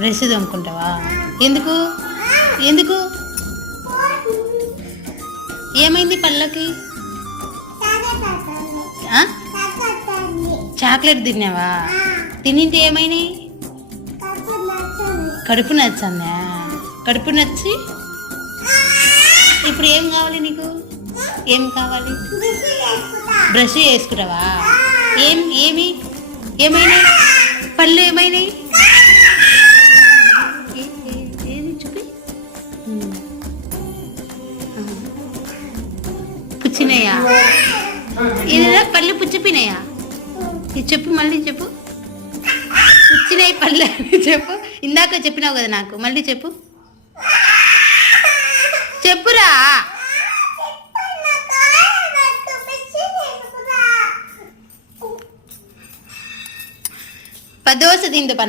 Brush తోముకుంటావా? ఎందుకు ఎందుకు ఏమైంది పళ్ళకి? చాక్లెట్ తిన్నావా? తినింటే ఏమైనాయి? కడుపు నచ్చందా? కడుపు నచ్చి ఇప్పుడు ఏం కావాలి నీకు? ఏం కావాలి? బ్రష్ చేసుకుంటావా? ఏమి ఏమైనాయి? పళ్ళు ఏమైనాయి? ఏది చూపి. పుచ్చినాయా? ఇదేదా పళ్ళు పుచ్చిపోయినాయా? ఇది చెప్పు, మళ్ళీ చెప్పు. పుచ్చినాయి పళ్ళు అని చెప్పు. ఇందాక చెప్పినావు కదా నాకు, మళ్ళీ చెప్పు. చెప్పురా. 10 దోశ తిందు పన